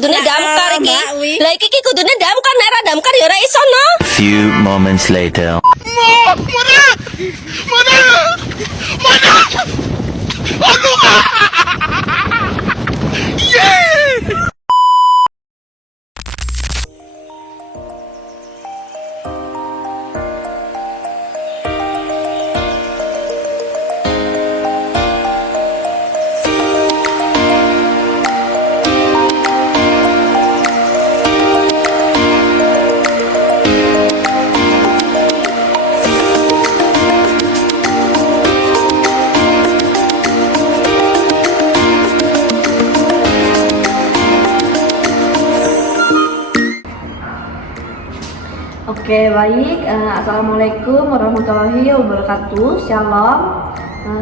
kudune damkar iki. Lah iki kudune damkar, nek ora damkar ya ora iso no. Few moments later. Oke, baik. Assalamualaikum warahmatullahi wabarakatuh. Shalom.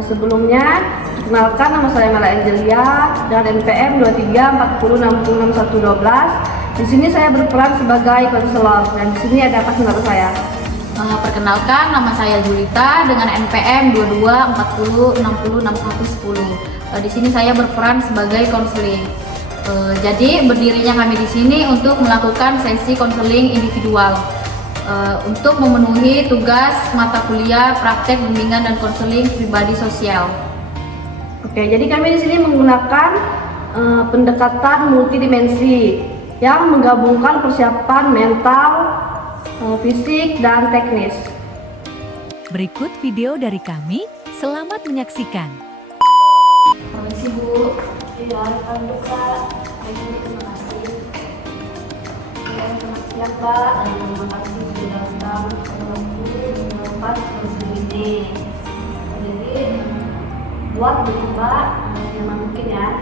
Sebelumnya, perkenalkan nama saya Mela Angelia dan NPM 2340606112. Di sini saya berperan sebagai konselor dan di sini ada partner saya. Perkenalkan, nama saya Julita dengan NPM 2240606110. Di sini saya berperan sebagai konseling. Jadi berdirinya kami di sini untuk melakukan sesi konseling individual. Untuk memenuhi tugas mata kuliah praktek bimbingan dan konseling pribadi sosial. Oke, jadi kami di sini menggunakan pendekatan multidimensi yang menggabungkan persiapan mental, fisik, dan teknis. Berikut video dari kami. Selamat menyaksikan. Permisi Bu. Iya, terima kasih. Selamat siang Mbak, dan terima kasih sudah datang mengumumkan konseling ini. Jadi buat dulu Mbak yang mungkin ya.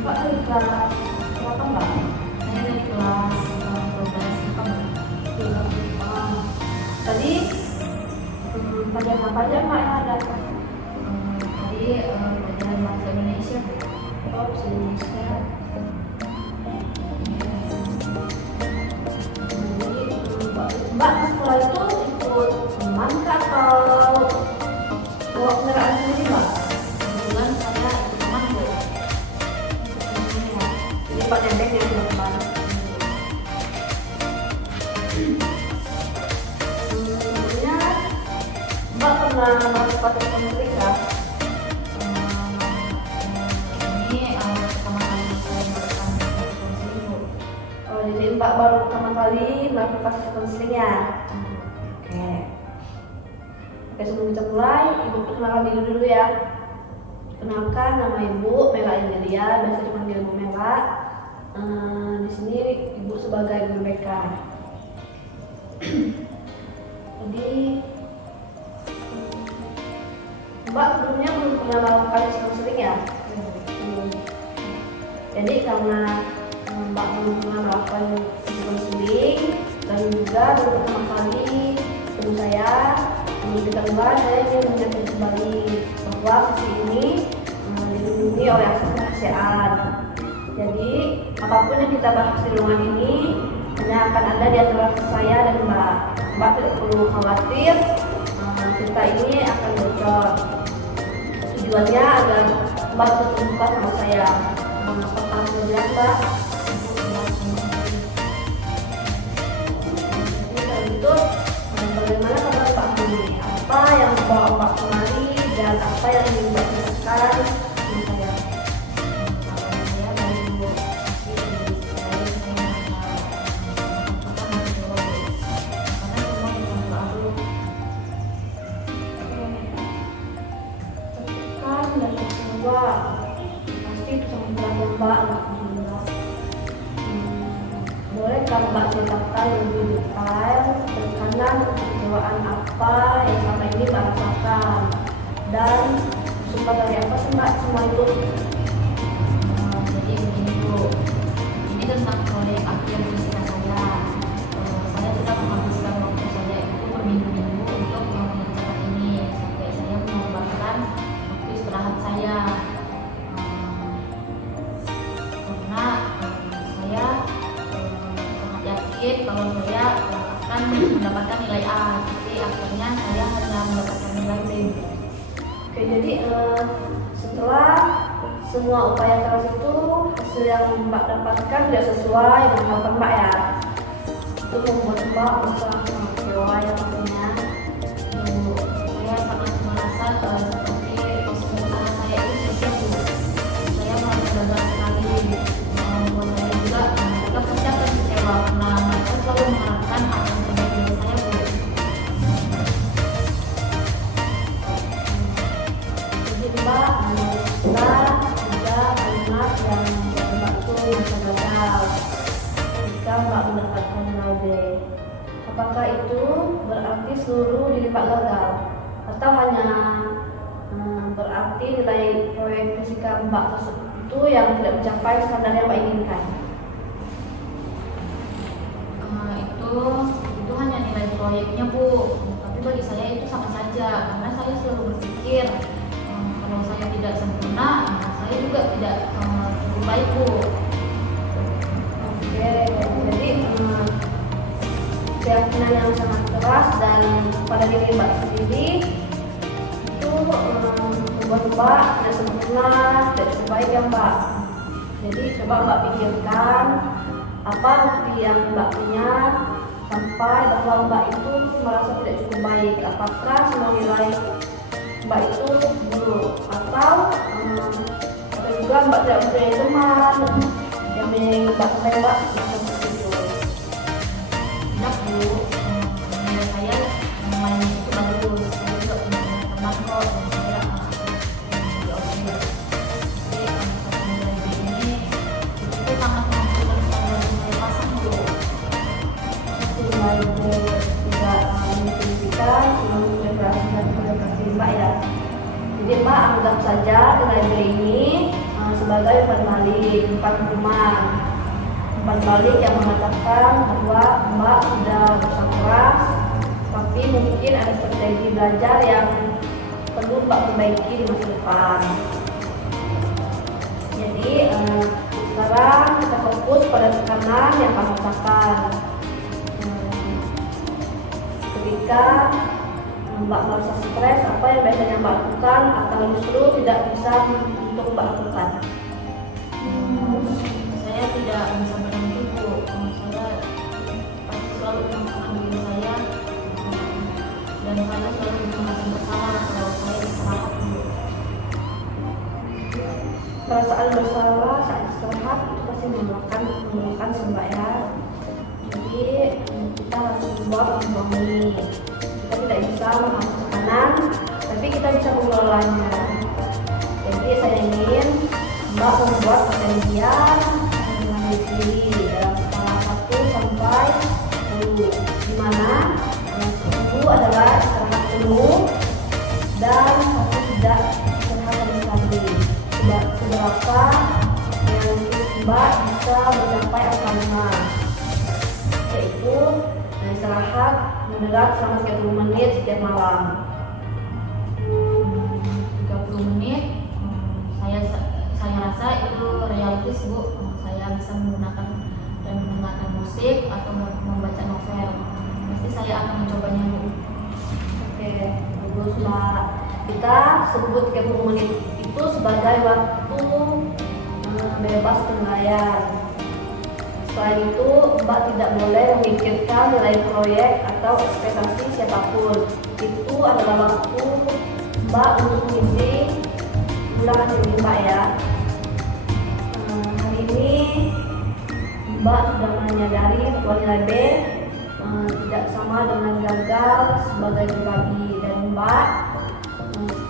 Mbak dari kelas berapa Mbak? Saya dari kelas 12 apa Mbak? Tadi pelajaran apa aja Mbak yang ada? Tadi pelajaran bahasa Indonesia. Oh, bahasa Indonesia. Mbak di sekolah itu ikut teman kah atau bawa kendaraan sendiri Mbak? Kebetulan saya ikut teman Bu. Jadi Pak Dendek yang punya teman. Sebelumnya Mbak pernah masuk paket konseling kah? Ini pertama kali saya melakukan konseling Bu. Oh, jadi Mbak baru pertama kali melakukan konseling ya? Oke. Oke, sebelum kita mulai, Ibu perkenalkan diri dulu ya. Perkenalkan, nama Ibu Mela Angelia, biasa dipanggil Bu Mela. Di sini Ibu sebagai guru BK. Jadi Mbak sebelumnya belum pernah melakukan konseling ya? Jadi karena Mbak belum pernah melakukan konseling dan juga baru pertama kali ketemu saya, kita kembali saya ingin menyampaikan kembali bahwa sesi ini dilindungi oleh akses kerahasiaan. Jadi apapun yang kita bahas di ruangan ini hanya akan ada di antara saya dan Mbak. Mbak tidak perlu khawatir, cerita ini akan bocor. Tujuannya agar Mbak terbuka sama saya. Apakah sudah Mbak? Itu bagaimana kabar Pak ini? Apa yang membawa Pak kemari dan apa yang ingin Mbak ceritakan sama saya? Kalau saya dari dulu Kan dan kedua pasti itu sangat berat Mbak. Bolehkah Mbak ceritakan lebih detail tekanan kekecewaan apa yang selama ini Mbak rasakan dan suka dari apa sih Mbak semua itu? jadi begini Bu, ini tentang proyek akhir fisika saya. Saya sudah menghabiskan waktu saya itu berminggu-minggu untuk mengerjakan ini sampai saya mengorbankan waktu istirahat saya. Karena saya sangat yakin kalau saya akan mendapatkan nilai A, tapi akhirnya saya hanya mendapatkan nilai B. Oke, Jadi setelah semua upaya keras itu, hasil yang Mbak dapatkan tidak sesuai dengan harapan Mbak ya. Itu membuat Mbak sangat kecewa ya pastinya. Saya sangat merasa seperti usaha saya itu sia-sia. Saya merasa gagal sekali. Buat saya juga, mereka pasti akan kecewa karena mereka selalu mengharapkan apa yang terbaik dari saya, Bu. Jadi Mbak juga kalimat yang Mbak itu bisa gagal jika Mbak mendapatkan nilai B. Apakah itu berarti seluruh diri Mbak gagal atau hanya berarti nilai proyek fisika Mbak tersebut itu yang tidak mencapai standar yang Mbak inginkan? Itu hanya nilai proyeknya, Bu. Tapi bagi saya itu sama saja karena saya selalu berpikir kalau saya tidak sempurna, saya juga tidak cukup baik, Bu. Oke, jadi keyakinan yang sangat keras dan pada diri Mbak sendiri itu membuat Mbak tidak sempurna, tidak cukup baik ya Mbak. Jadi coba Mbak pikirkan apa bukti yang Mbak punya sampai bahwa Mbak itu merasa tidak cukup baik. Apakah semua nilai Mbak itu buruk atau juga Mbak tidak punya teman yang menyayangi Mbak sampai Mbak seperti itu? Tidak, Bu. Nilai saya mainnya itu bagus. Saya juga punya teman kok dan saya di OSIS. Jadi satu nilai B ini itu sangat menentukan standar nilai pasang, Bu. Nilai B tidak menunjukkan prestasi dan prestasi Mbak ya. Jadi Mbak anggap saja nilai B ini sebagai umpan balik, bukan hukuman. Umpan balik yang mengatakan bahwa Mbak sudah berusaha keras, tapi mungkin ada strategi belajar yang perlu Mbak perbaiki di masa depan. Jadi sekarang kita fokus pada tekanan yang Mbak rasakan. Ketika Mbak merasa stres, apa yang biasanya Mbak lakukan atau justru tidak bisa untuk Mbak lakukan? Saya tidak bisa berhenti, Bu. Saya pasti selalu memaksakan diri saya dan saya selalu merasa bersalah kalau saya istirahat, Bu. Perasaan bersalah saat istirahat itu pasti memerlukan Mbak ya. Jadi kita harus membuat kompromi. Kita tidak bisa menghapus tekanan, tapi kita bisa mengelolanya. Jadi saya ingin Mbak membuat perjanjian dengan diri sendiri dalam skala 1 sampai 10, di mana 10 adalah istirahat penuh dan 1 tidak istirahat sama sekali. Seberapa realistis Mbak bisa mencapai angka 5, yaitu istirahat moderat selama 30 menit setiap malam. 30 menit saya rasa itu realistis, Bu. Saya bisa menggunakan dan mendengarkan musik atau membaca novel. Pasti saya akan mencobanya, Bu. Oke, bagus Mbak. Kita sebut 30 menit itu sebagai waktu bebas penilaian. Selain itu, Mbak tidak boleh memikirkan nilai proyek atau ekspektasi siapapun. Itu adalah waktu Mbak untuk mengisi ulangan ini Mbak ya. Hari ini Mbak sudah menyadari bahwa nilai B tidak sama dengan gagal sebagai pribadi, dan Mbak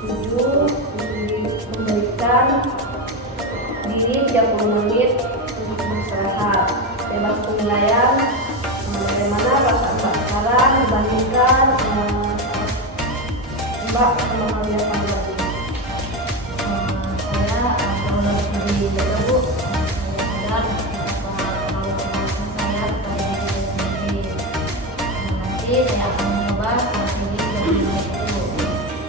setuju memberikan diri 30 menit untuk beristirahat bebas penilaian. Bagaimana perasaan Mbak sekarang dibandingkan Mbak pertama kali datang lagi? Saya jauh lebih jaga, Bu. Saya sadar betapa terlalu kemampuan saya kepada diri saya sendiri. Nanti saya akan mencoba saat ini jadi baik, Bu.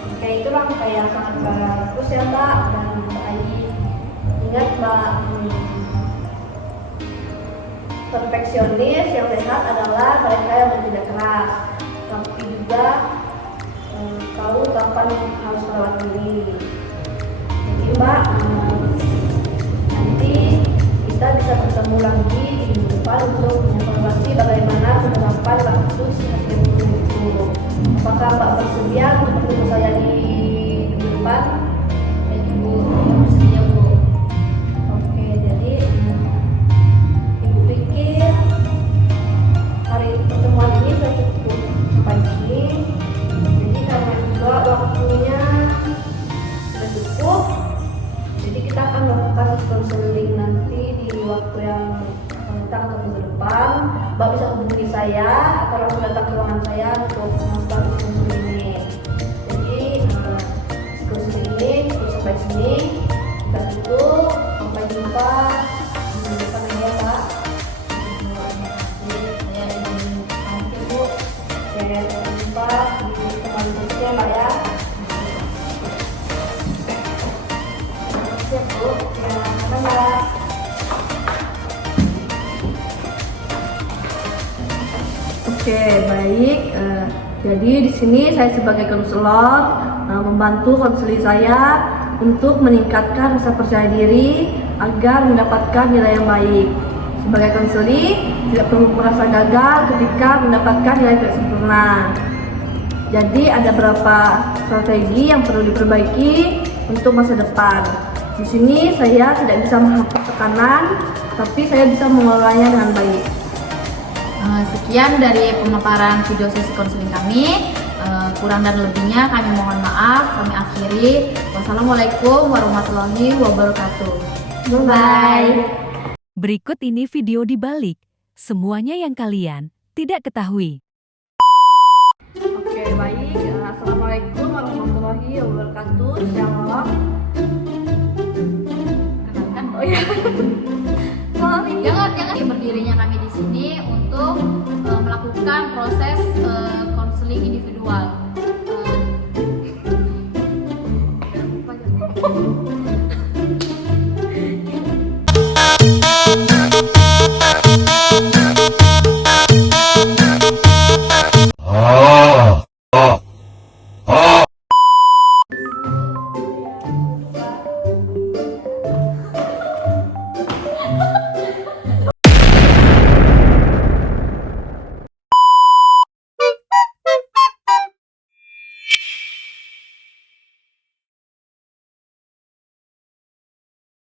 Oke, itu langkah yang sangat bagus ya Mbak dan baik. Ingat Mbak, perfeksionis yang sehat adalah mereka yang tidak keras, tapi juga tahu kapan harus merawat diri. Jadi Mbak, nanti kita bisa bertemu lagi di minggu depan untuk mengevaluasi bagaimana penerapan waktu sehat itu. Apakah Mbak bersedia untuk bertemu saya di minggu depan? Ya Ibu, saya bersedia Bu. Oke, jadi Ibu pikir hari pertemuan ini sudah cukup sampai sini. Jadi karena juga waktunya sudah cukup, jadi kita akan melakukan konseling nanti di waktu yang akan datang atau minggu depan. Mbak bisa hubungi saya atau langsung datang ke ruangan saya untuk melakukan konseling ini. Jadi konseling ini cukup sampai sini. Kita tutup. Sampai jumpa minggu depan lagi ya Pak. Saya izin pamit ya Bu. Oke, sampai jumpa di pertemuan berikutnya Pak ya. Siap Bu. Ya, sama-sama. Oke, baik. Jadi di sini saya sebagai konselor membantu konseling saya untuk meningkatkan rasa percaya diri agar mendapatkan nilai yang baik. Sebagai konseling tidak perlu merasa gagal ketika mendapatkan nilai tidak sempurna. Jadi ada beberapa strategi yang perlu diperbaiki untuk masa depan. Di sini saya tidak bisa menghapus tekanan, tapi saya bisa mengelolanya dengan baik. Sekian dari pemaparan video sesi konseling kami. Kurang dan lebihnya kami mohon maaf. Kami akhiri. Wassalamualaikum warahmatullahi wabarakatuh. Bye. Berikut ini video dibalik semuanya yang kalian tidak ketahui. Oke, baik. Assalamualaikum warahmatullahi wabarakatuh. Shalom.